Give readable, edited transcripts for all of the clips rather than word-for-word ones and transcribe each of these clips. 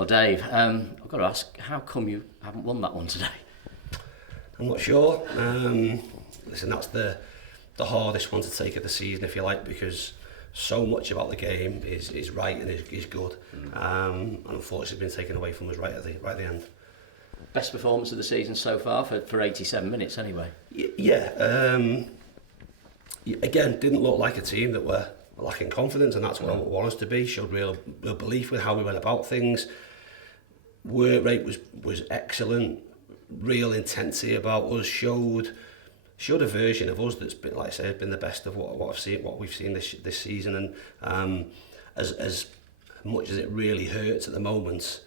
Well, Dave, I've got to ask, how come you haven't won that one today? I'm not sure. Listen, that's the hardest one to take of the season, if you like, because so much about the game is right and is good. And unfortunately, it's been taken away from us right at the end. Best performance of the season so far for 87 minutes, anyway. Again, didn't look like a team that were lacking confidence, and that's what I want us to be. Showed real belief with how we went about things. Work rate was excellent. Real intensity about us. Showed a version of us that's been, like I said, been the best of what we've seen this season. And as much as it really hurts at the moment,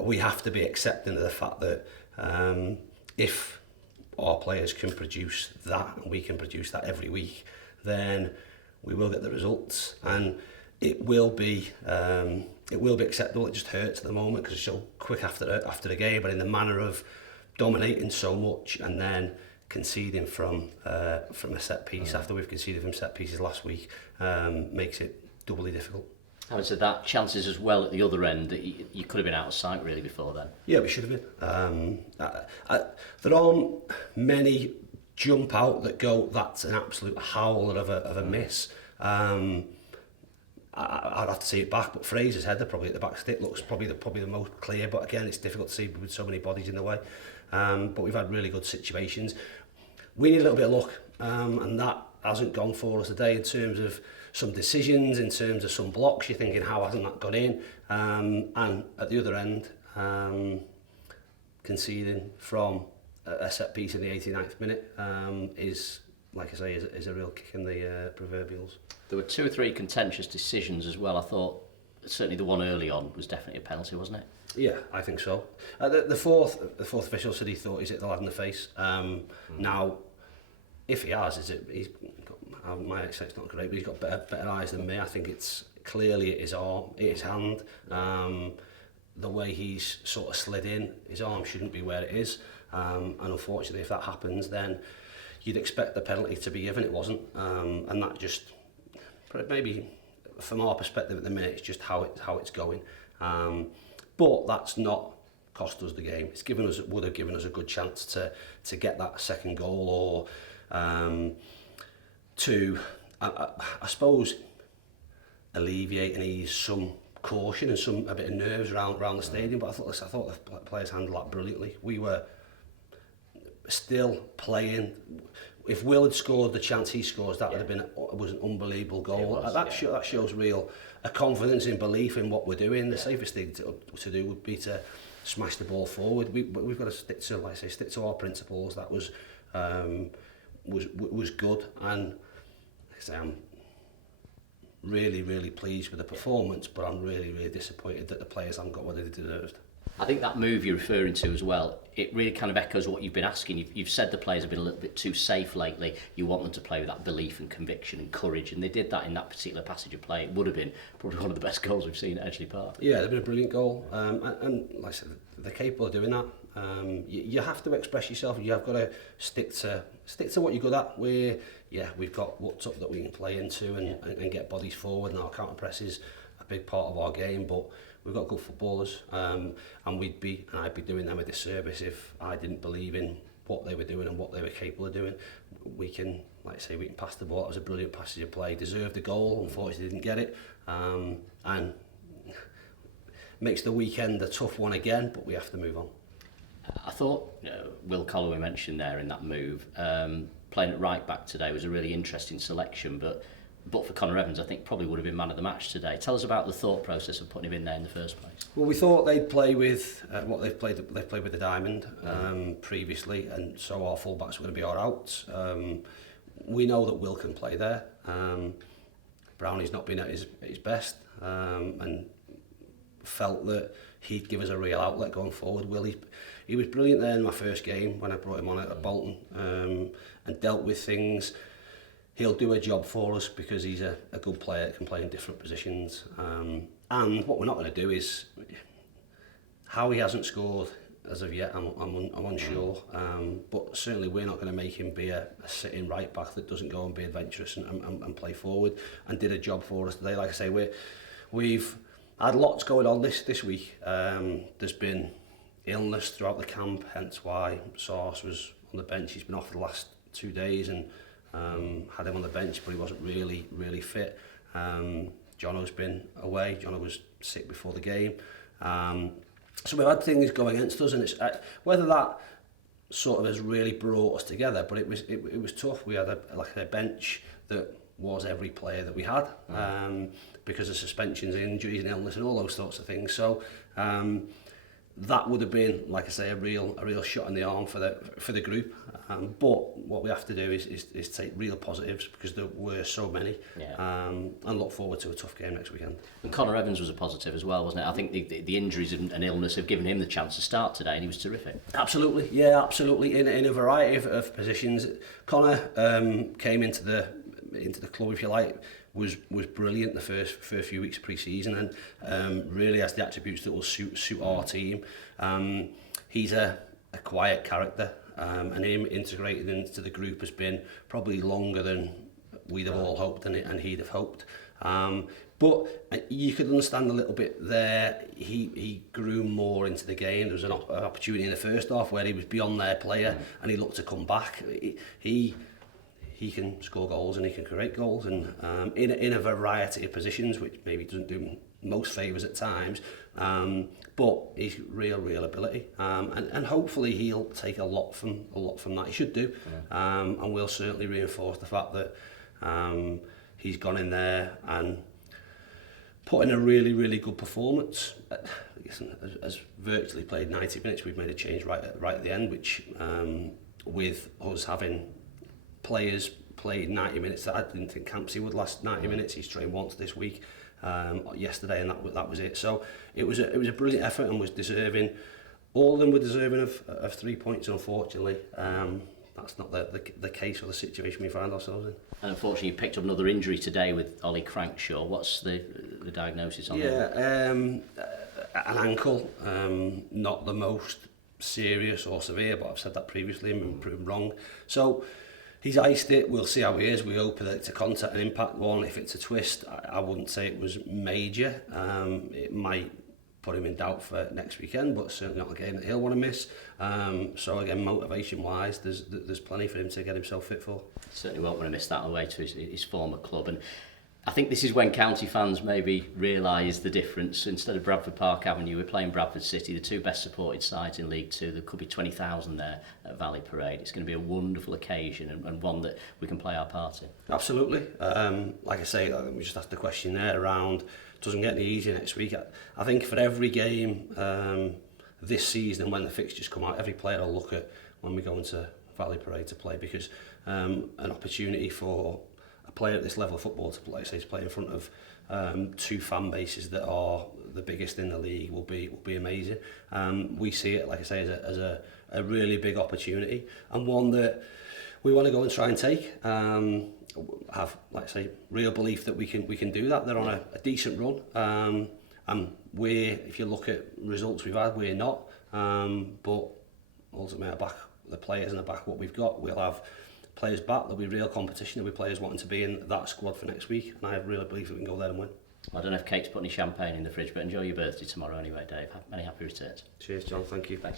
we have to be accepting of the fact that if our players can produce that, and we can produce that every week, then we will get the results, and it will be acceptable. It just hurts at the moment because it's so quick after the game, but in the manner of dominating so much and then conceding from a set piece after we've conceded from set pieces last week makes it doubly difficult. Having said that, chances as well at the other end that you could have been out of sight really before then. Yeah, we should have been. There aren't many jump out that go, that's an absolute howler of a miss. I'd have to see it back, but Fraser's header probably at the back stick looks probably the most clear, but again it's difficult to see with so many bodies in the way. But we've had really good situations. We need a little bit of luck, and that hasn't gone for us today in terms of some decisions, in terms of some blocks. You're thinking, how hasn't that gone in? And at the other end, conceding from a set piece in the 89th minute is, like I say, is a real kick in the proverbials. There were 2 or 3 contentious decisions as well. I thought certainly the one early on was definitely a penalty, wasn't it? Yeah, I think so. The fourth official said he thought he's hit the lad in the face. Now, if he has, he's got, my eyesight's not great, but he's got better eyes than me. I think it's clearly at his arm, at his hand. The way he's sort of slid in, his arm shouldn't be where it is. And unfortunately, if that happens, then you'd expect the penalty to be given. It wasn't, and that just maybe from our perspective at the minute, it's just how it's going. But that's not cost us the game. Would have given us a good chance to get that second goal, or to I suppose alleviate and ease some caution and a bit of nerves around the stadium. But I thought the players handled that brilliantly. We were still playing. If Will had scored the chance he scores, that would have was an unbelievable goal. That shows real confidence in belief in what we're doing. The safest thing to do would be to smash the ball forward. We've got to stick to our principles. That was good, and like I say, I'm really pleased with the performance, but I'm really disappointed that the players haven't got what they deserved. I think that move you're referring to as well, it really kind of echoes what you've been asking. You've said the players have been a little bit too safe lately. You want them to play with that belief and conviction and courage, and they did that in that particular passage of play. It would have been probably one of the best goals we've seen at Edgeley Park. Yeah, it's been a brilliant goal, and like I said, they're capable of doing that. You have to express yourself. You've got to stick to what you're good at. We've got what's up that we can play into and get bodies forward, and our counter press is a big part of our game, but we've got good footballers, and I'd be doing them a disservice if I didn't believe in what they were doing and what they were capable of doing. We can, like I say, we can pass the ball. It was a brilliant passage of play. Deserved the goal, unfortunately didn't get it, and makes the weekend a tough one again, but we have to move on. I thought Will Colloway mentioned there in that move, playing at right back today was a really interesting selection, but for Connor Evans, I think probably would have been man of the match today. Tell us about the thought process of putting him in there in the first place. Well, we thought they'd play with what they've played with the diamond previously, and so our fullbacks were going to be our outs. We know that Will can play there. Brownie's not been at his best, and felt that he'd give us a real outlet going forward. Will, he was brilliant there in my first game when I brought him on at Bolton, and dealt with things. He'll do a job for us because he's a good player that can play in different positions. And what we're not going to do is, how he hasn't scored as of yet, I'm unsure. But certainly we're not going to make him be a sitting right back that doesn't go and be adventurous and play forward, and did a job for us today. Like I say, had lots going on this week. There's been illness throughout the camp, hence why Sauce was on the bench. He's been off for the last 2 days, and had him on the bench, but he wasn't really fit. Jono's been away. Jono was sick before the game. So we've had things going against us, and it's whether that sort of has really brought us together, but it was tough. We had a bench that was every player that we had, because of suspensions, injuries and illness and all those sorts of things. So that would have been, like I say, a real shot in the arm for the group. But what we have to do is take real positives, because there were so many, and look forward to a tough game next weekend. And Connor Evans was a positive as well, wasn't it? I think the injuries and illness have given him the chance to start today, and he was terrific. Absolutely, yeah, absolutely. In a variety of positions, Connor came into the club, if you like, was brilliant the first few weeks of pre-season, and really has the attributes that will suit our team. He's a quiet character, and him integrated into the group has been probably longer than we'd have all hoped, and he'd have hoped. But you could understand a little bit there. He grew more into the game. There was an opportunity in the first half where he was beyond their player, and he looked to come back. He can score goals and he can create goals, and in a variety of positions, which maybe doesn't do him most favours at times, but he's real ability, and hopefully he'll take a lot from that. He should do, and we'll certainly reinforce the fact that he's gone in there and put in a really good performance. Has virtually played 90 minutes. We've made a change right at the end, which with us having players played 90 minutes that I didn't think Campsey would last 90 minutes. He's trained once this week, yesterday, and that was it. So it was a brilliant effort, and was deserving. All of them were deserving of 3 points. Unfortunately, that's not the case or the situation we find ourselves in. And unfortunately, you picked up another injury today with Ollie Crankshaw. What's the diagnosis on that? An ankle, not the most serious or severe, but I've said that previously and been proven wrong. So he's iced it. We'll see how he is. We hope that it's a contact and impact one. If it's a twist, I wouldn't say it was major. It might put him in doubt for next weekend, but certainly not a game that he'll want to miss. So again, motivation-wise, there's plenty for him to get himself fit for. Certainly won't want to miss that away to his former club. And I think this is when county fans maybe realise the difference. Instead of Bradford Park Avenue, we're playing Bradford City, the two best supported sides in League Two. There could be 20,000 there at Valley Parade. It's going to be a wonderful occasion, and one that we can play our part in. Absolutely. Like I say, we just asked the question there around, doesn't get any easier next week. I think for every game this season, when the fixtures come out, every player will look at when we go into Valley Parade to play, because an opportunity for a player at this level of football to play, say, to play in front of two fan bases that are the biggest in the league will be amazing. We see it, like I say, as a really big opportunity, and one that we want to go and try and take. Have, like I say, real belief that we can do that. They're on a decent run, and if you look at results we've had, we're not. But ultimately, I back the players and I back what we've got. We'll have players back. There'll be real competition. There'll be players wanting to be in that squad for next week, and I have really belief that we can go there and win. I don't know if Kate's put any champagne in the fridge, but enjoy your birthday tomorrow anyway, Dave. Many happy returns. Cheers, John. Thank you. Thanks.